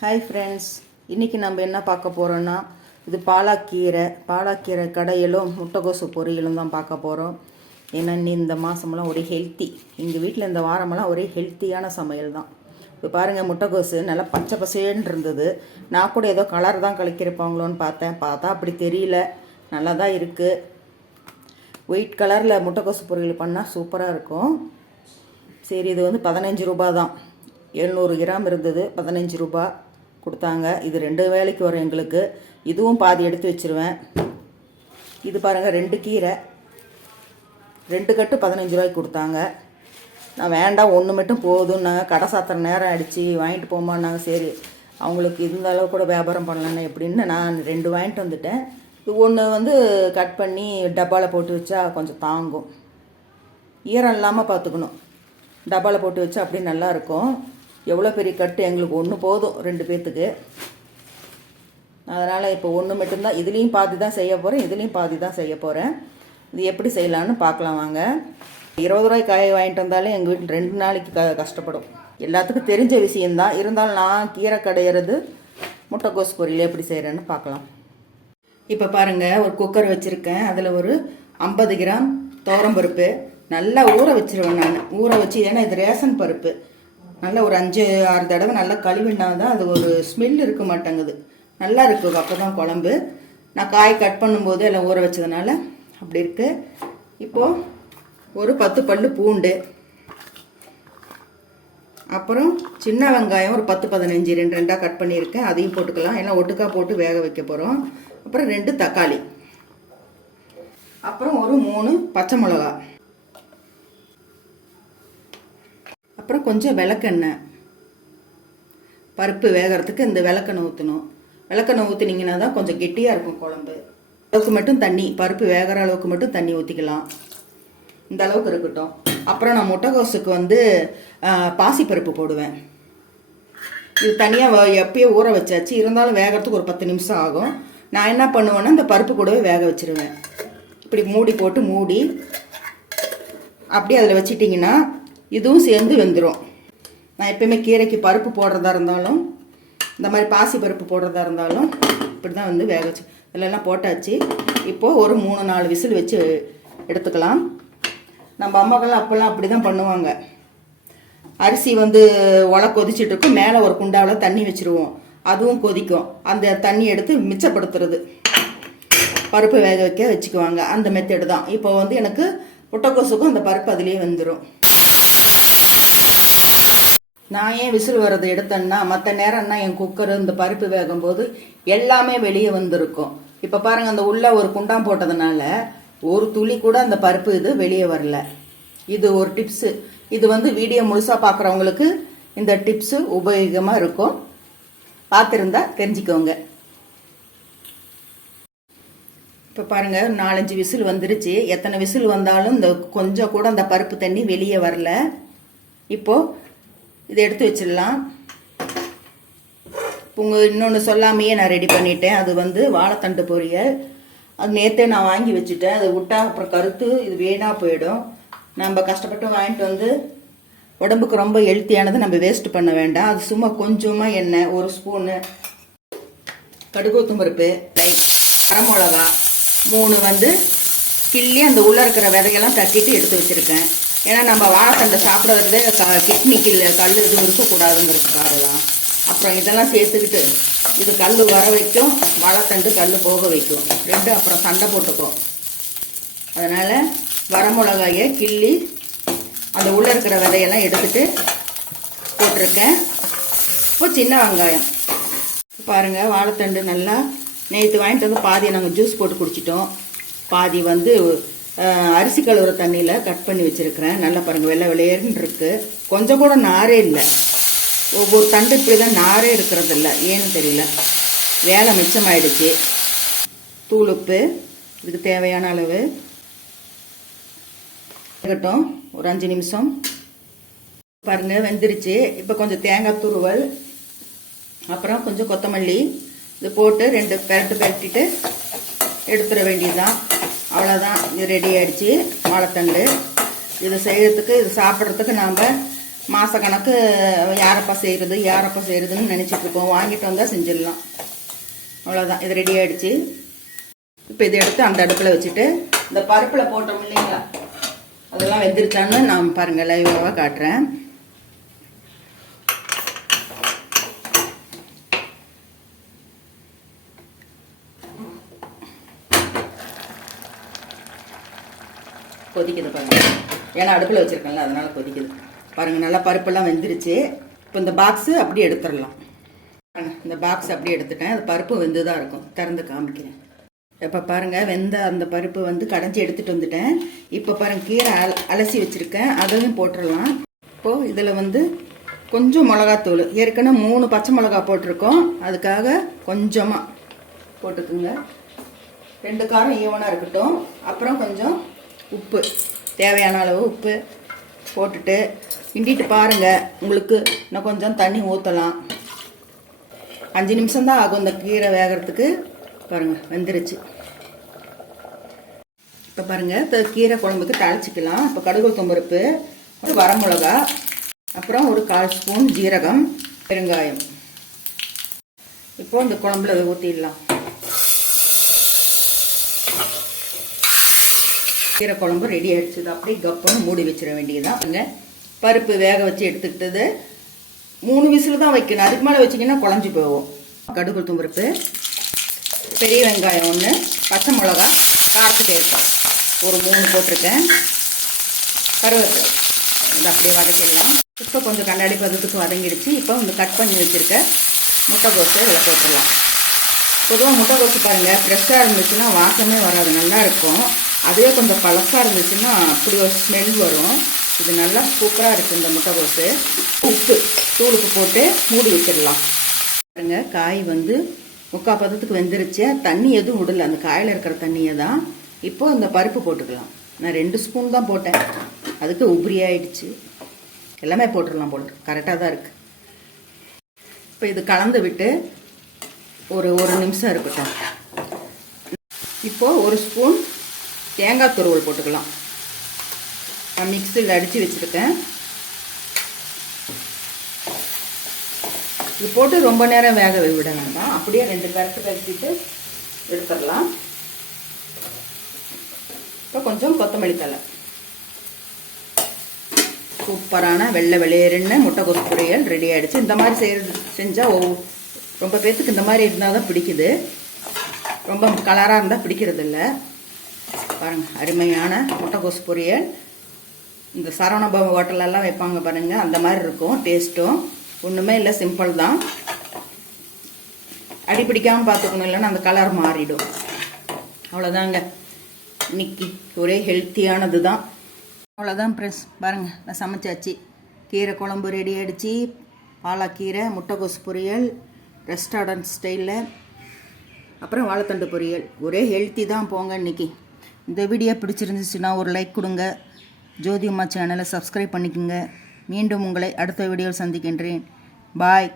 Hi friends, இன்றைக்கி நம்ம என்ன பார்க்க போகிறோன்னா இது பாலாக்கீரை கடையிலும் முட்டைகோசு பொரியலும் தான் பார்க்க போகிறோம். ஏன்னா இந்த மாதமெல்லாம் ஒரே ஹெல்த்தி, எங்கள் வீட்டில் இந்த வாரமெல்லாம் ஒரே ஹெல்த்தியான சமையல் தான். இப்போ பாருங்கள், முட்டைகோசு நல்லா பச்சை பசேன்னு இருந்தது. நான் கூட ஏதோ கலர் தான் கலக்கியிருப்பாங்களோன்னு பார்த்தா அப்படி தெரியல, நல்லா தான் இருக்குது. ஒயிட் கலரில் முட்டைகோசு பொரியல் பண்ணால் சூப்பராக இருக்கும். சரி, இது வந்து 15 ரூபா தான். 700 கிராம் இருந்தது, 15 ரூபா கொடுத்தாங்க. இது 2 வேளைக்கு வரும் எங்களுக்கு. இதுவும் பாதி எடுத்து வச்சுருவேன். இது பாருங்கள், 2 கீரை, 2 கட்டு 15 ரூபாய்க்கு கொடுத்தாங்க. நான் வேண்டாம், ஒன்று மட்டும் போதும்னாங்க. கடை சாத்திர நேரம் அடித்து வாங்கிட்டு போமான்னாங்க. சரி, அவங்களுக்கு இந்த அளவு கூட வியாபாரம் பண்ணலான்னு எப்படின்னு நான் 2 வாங்கிட்டு வந்துட்டேன். இது ஒன்று வந்து கட் பண்ணி டப்பாவில் போட்டு வச்சா கொஞ்சம் தாங்கும். ஈரம் இல்லாமல் பார்த்துக்கணும். டப்பாவில் போட்டு வச்சா அப்படி நல்லாயிருக்கும். எவ்வளோ பெரிய கட்டு, எங்களுக்கு ஒன்று போதும் 2 பேர்த்துக்கு. அதனால் இப்போ ஒன்று மட்டும்தான். இதுலேயும் பாதி தான் செய்ய போகிறேன், இதுலேயும் பாதி தான் செய்ய போகிறேன். இது எப்படி செய்யலான்னு பார்க்கலாம் வாங்க. 20 ரூபாய்க்கு காய் வாங்கிட்டு வந்தாலே எங்கள் வீட்டில் 2 நாளைக்கு கஷ்டப்படும். எல்லாத்துக்கும் தெரிஞ்ச விஷயந்தான். இருந்தாலும் நான் கீரை கடையிறது முட்டைகோசு பொரியல் எப்படி செய்கிறேன்னு பார்க்கலாம். இப்போ பாருங்கள், ஒரு குக்கர் வச்சுருக்கேன். அதில் ஒரு 50 கிராம் துவரம்பருப்பு நல்லா ஊற வச்சுருவேன் நான். ஊற வச்சு, ஏன்னா இது ரேஷன் பருப்பு. நல்லா ஒரு 5-6 தடவை நல்லா கழுவினா தான் அது ஒரு ஸ்மெல் இருக்க மாட்டேங்குது, நல்லா இருக்குது. அப்போ தான் குழம்பு. நான் காய் கட் பண்ணும்போது எல்லாம் ஊற வச்சதுனால அப்படி இருக்குது. இப்போது ஒரு 10 பல்லு பூண்டு, அப்புறம் சின்ன வெங்காயம் ஒரு 10-15 2 கட் பண்ணியிருக்கேன். அதையும் போட்டுக்கலாம், ஏன்னா ஒட்டுக்கா போட்டு வேக வைக்க போகிறோம். அப்புறம் 2 தக்காளி, அப்புறம் ஒரு 3 பச்சை மிளகா, அப்புறம் கொஞ்சம் விளக்கெண்ணெய். பருப்பு வேகிறதுக்கு இந்த விளக்கெண்ணெய் ஊற்றணும். விளக்கெண்ணெய் ஊற்றினீங்கன்னா தான் கொஞ்சம் கெட்டியாக இருக்கும் குழம்பு. அளவுக்கு மட்டும் தண்ணி, பருப்பு வேகிற அளவுக்கு மட்டும் தண்ணி ஊற்றிக்கலாம். இந்த அளவுக்கு இருக்கட்டும். அப்புறம் நான் முட்டைகோசுக்கு வந்து பாசிப்பருப்பு போடுவேன். இது தனியாக எப்பயே ஊற வச்சாச்சு, இருந்தாலும் வேகிறதுக்கு ஒரு 10 நிமிஷம் ஆகும். நான் என்ன பண்ணுவேன்னா இந்த பருப்பு கூடவே வேக வச்சுருவேன். இப்படி மூடி போட்டு மூடி அப்படியே அதில் வச்சிட்டிங்கன்னா இதுவும் சேர்ந்து வெந்துடும். நான் எப்பயுமே கீரைக்கு பருப்பு போடுறதா இருந்தாலும், இந்த மாதிரி பாசி பருப்பு போடுறதா இருந்தாலும் இப்படி தான் வந்து வேக வச்சு இதெல்லாம் போட்டாச்சு. இப்போது ஒரு 3-4 விசில் வச்சு எடுத்துக்கலாம். நம்ம அம்மாக்கெல்லாம் அப்போல்லாம் அப்படி தான் பண்ணுவாங்க. அரிசி வந்து கொதிச்சுட்டு இருக்கும், மேலே ஒரு குண்டாவில் தண்ணி வச்சுருவோம், அதுவும் கொதிக்கும். அந்த தண்ணி எடுத்து மிச்சப்படுத்துறது, பருப்பு வேக வைக்க வச்சுக்குவாங்க. அந்த மெத்தடு தான். இப்போ வந்து எனக்கு முட்டைக்கோசுக்கும் அந்த பருப்பு அதிலே வந்துடும். நான் ஏன் விசில் வர்றது எடுத்தேன்னா, மற்ற நேரம்னா என் குக்கர் இந்த பருப்பு வேகும்போது எல்லாமே வெளியே வந்திருக்கும். இப்போ பாருங்கள், அந்த உள்ள ஒரு குண்டாம் போட்டதுனால ஒரு துளி கூட அந்த பருப்பு இது வெளியே வரல. இது ஒரு டிப்ஸு. இது வந்து வீடியோ முழுசாக பார்க்குறவங்களுக்கு இந்த டிப்ஸு உபயோகமாக இருக்கும். பார்த்துருந்தா தெரிஞ்சுக்கோங்க. இப்போ பாருங்கள், 4-5 விசில் வந்துருச்சு. எத்தனை விசில் வந்தாலும் இந்த கொஞ்சம் கூட அந்த பருப்பு தண்ணி வெளியே வரல. இப்போது இதை எடுத்து வச்சிடலாம். இன்னொன்று சொல்லாமையே நான் ரெடி பண்ணிட்டேன். அது வந்து வாழைத்தண்டு பொரியல். அது நேற்றே நான் வாங்கி வச்சுட்டேன். அதை விட்டா அப்புறம் கருத்து இது வீணாக போயிடும். நம்ம கஷ்டப்பட்டு வாங்கிட்டு வந்து உடம்புக்கு ரொம்ப ஹெல்த்தியானது, நம்ம வேஸ்ட் பண்ண வேண்டாம். அது சும்மா கொஞ்சமாக எண்ணெய், 1 ஸ்பூனு கடுகு பருப்பு, வரமிளகா 3 வந்து கிள்ளி அந்த உள்ளே இருக்கிற விதையெல்லாம் தட்டிட்டு எடுத்து வச்சுருக்கேன். ஏன்னா நம்ம வாழைத்தண்டை சாப்பிட்றது கிட்னிக்கு கல் எதுவும் இருக்கக்கூடாதுங்கிறதுக்காக தான். அப்புறம் இதெல்லாம் சேர்த்துக்கிட்டு இது கல் வர வைக்கும், வாழைத்தண்டு கல் போக வைக்கும். 2 அப்புறம் சண்டை போட்டுக்கும். அதனால் வரமிளகாயை கிள்ளி அந்த உள்ளே இருக்கிற விதையெல்லாம் எடுத்துகிட்டு போட்டிருக்கேன். இப்போ சின்ன வெங்காயம் பாருங்கள். வாழைத்தண்டு நல்லா நேற்று வாங்கிட்டு வந்து பாதியை நாங்கள் ஜூஸ் போட்டு குடிச்சிட்டோம். பாதி வந்து அரிசி கழுவுற தண்ணியில் கட் பண்ணி வச்சுருக்கிறேன். நல்லா பாருங்கள், வெள்ளை வெளியேறுன்னு இருக்குது. கொஞ்சம் கூட நாரே இல்லை. ஒவ்வொரு தண்டு இப்படி தான் நாரே இருக்கிறது இல்லை, ஏன்னு தெரியல. வேலை மிச்சமாயிடுச்சு. தூள் உப்பு இதுக்கு தேவையான அளவு இருக்கட்டும். ஒரு 5 நிமிஷம் பாருங்கள், வெந்துருச்சு. இப்போ கொஞ்சம் தேங்காய் துருவல், அப்புறம் கொஞ்சம் கொத்தமல்லி இது போட்டு 2 பெரட்டிட்டு எடுத்துட வேண்டியதுதான். அவ்வளோதான், இது ரெடி ஆகிடுச்சு வாழைத்தண்டு. இதை செய்கிறதுக்கு, இது சாப்பிட்றதுக்கு நாம் மாதக்கணக்கு யாரப்பா செய்கிறதுன்னு நினச்சிட்ருக்கோம். வாங்கிட்டு வந்தால் செஞ்சிடலாம். அவ்வளோதான், இது ரெடி ஆகிடுச்சு. இப்போ இதை எடுத்து அந்த அடுப்பில் வச்சுட்டு இந்த பருப்பில் போட்டோம் இல்லைங்களா, அதெல்லாம் வெந்துருச்சான்னு நான் பாருங்கள் லைவாக காட்டுறேன். கொதிக்குது பாருங்கள், ஏன்னா அடுப்பில் வச்சுருக்கேன்ல அதனால் கொதிக்குது பாருங்கள். நல்லா பருப்பெல்லாம் வெந்துருச்சு. இப்போ இந்த பாக்ஸு அப்படியே எடுத்துடலாம். இந்த பாக்ஸ் அப்படியே எடுத்துட்டேன். அது பருப்பு வெந்து தான் இருக்கும், திறந்து காமிக்கிறேன். இப்போ பாருங்கள், வெந்த அந்த பருப்பு வந்து கடைஞ்சி எடுத்துகிட்டு வந்துட்டேன். இப்போ பாருங்கள், கீரை அலசி வச்சுருக்கேன், அதையும் போட்டுடலாம். இப்போது இதில் வந்து கொஞ்சம் மிளகாத்தூள், ஏற்கனவே 3 பச்சை மிளகா போட்டிருக்கோம், அதுக்காக கொஞ்சமாக போட்டுக்குங்க. 2 காரம் ஈவனாக இருக்கட்டும். அப்புறம் கொஞ்சம் உப்பு, தேவையான அளவு உப்பு போட்டுட்டு கிண்டிட்டு பாருங்கள். உங்களுக்கு இன்னும் கொஞ்சம் தண்ணி ஊற்றலாம். 5 நிமிஷம் தான் ஆகும் இந்த கீரை வேகிறதுக்கு. பாருங்கள், வெந்துருச்சு. இப்போ பாருங்கள், கீரை குழம்புக்கு தாளிச்சிக்கலாம். இப்போ கடுகு உளுத்தம்பருப்பு, ஒரு வரமிளகா, அப்புறம் ஒரு 1/4 ஸ்பூன் ஜீரகம், பெருங்காயம். இப்போ இந்த குழம்புல ஊற்றிடலாம். கீரை குழம்பு ரெடி ஆகிடுச்சு. அப்படியே கப்புன்னு மூடி வச்சிட வேண்டியதுதான். பருப்பு வேக வச்சு எடுத்துக்கிட்டது 3 விசில் தான் வைக்கணும், அதுக்கு மேலே வச்சிங்கன்னா குழஞ்சி போகும். கடுகு உளுத்தம்பருப்பு, பெரிய வெங்காயம் 1, பச்சை மிளகா காரத்துக்கு ஏற்ப ஒரு 3 போட்டிருக்கேன், கருவேப்பிலை. இதை அப்படியே வதக்கிடலாம். இப்போ கொஞ்சம் கண்ணாடி பதத்துக்கு வதங்கிடுச்சு. இப்போ இந்த கட் பண்ணி வச்சுருக்க முட்டைக்கோஸை இதில் போட்டுடலாம். பொதுவாக முட்டைக்கோஸு பாருங்கள், ஃப்ரெஷ்ஷாக இருந்துச்சுன்னா வாசமே வராது, நல்லா இருக்கும். அதுவே கொஞ்சம் பழசாக இருந்துச்சுன்னா அப்படி ஒரு ஸ்மெல் வரும். இது நல்லா சூப்பராக இருக்குது இந்த முட்டைக்கோஸு. உப்பு, தூளுக்கு போட்டு மூடி வச்சிடலாம். பாருங்க, காய் வந்து 3/4 பதத்துக்கு வெந்துருச்சு. தண்ணி எதுவும் விடலை, அந்த காயில் இருக்கிற தண்ணியை தான். இப்போ இந்த பருப்பு போட்டுக்கலாம். நான் 2 ஸ்பூன் தான் போட்டேன், அதுக்கு உபரி ஆயிடுச்சு. எல்லாமே போட்டுடலாம் போல, கரெக்டாக தான் இருக்குது. இப்போ இது கலந்து விட்டு ஒரு 1 நிமிஷம் இருக்கட்டும். இப்போது 1 ஸ்பூன் தேங்காய் துருவல் போட்டுக்கலாம். நான் மிக்சியில் அடித்து வச்சுருக்கேன். இது போட்டு ரொம்ப நேரம் வேக விட வேண்டாம், அப்படியே 2 கரட்டு கழிச்சிட்டு எடுத்துடலாம். இப்போ கொஞ்சம் கொத்தமல்லி தழை. சூப்பரான வெள்ளை வெளியேறுன்னு முட்டைக்கோஸ் பொரியல் ரெடி ஆகிடுச்சு. இந்த மாதிரி செஞ்சால் ரொம்ப பேர்த்துக்கு இந்த மாதிரி இருந்தால் தான் பிடிக்குது, ரொம்ப கலராக இருந்தால் பிடிக்கிறது இல்லை. பாருங்கள், அருமையான முட்டைக்கோஸ் பொரியல். இந்த சரவணபவன் ஹோட்டலெல்லாம் வைப்பாங்க பாருங்கள், அந்த மாதிரி இருக்கும் டேஸ்ட்டும். ஒன்றுமே இல்லை, சிம்பிள் தான். அடிப்பிடிக்காமல் பார்த்துக்கணும், இல்லைன்னா அந்த கலர் மாறிடும். அவ்வளோதாங்க, இன்னைக்கு ஒரே ஹெல்த்தியானது தான். அவ்வளோதான் ஃப்ரெண்ட்ஸ், பாருங்கள், நான் சமைச்சாச்சு. கீரை குழம்பு ரெடி ஆகிடுச்சு. பாலாக்கீரை, முட்டைக்கோஸ் பொரியல் ரெஸ்டாரண்ட் ஸ்டைலில், அப்புறம் வாழைத்தண்டு பொரியல். ஒரே ஹெல்த்தி தான் போங்க இன்னைக்கு. இந்த வீடியோ பிடிச்சிருந்துச்சுன்னா ஒரு லைக் கொடுங்க. ஜோதி அம்மா சேனலை சப்ஸ்கிரைப் பண்ணிக்கோங்க. மீண்டும் உங்களை அடுத்த வீடியோவில் சந்திக்கின்றேன். பாய்.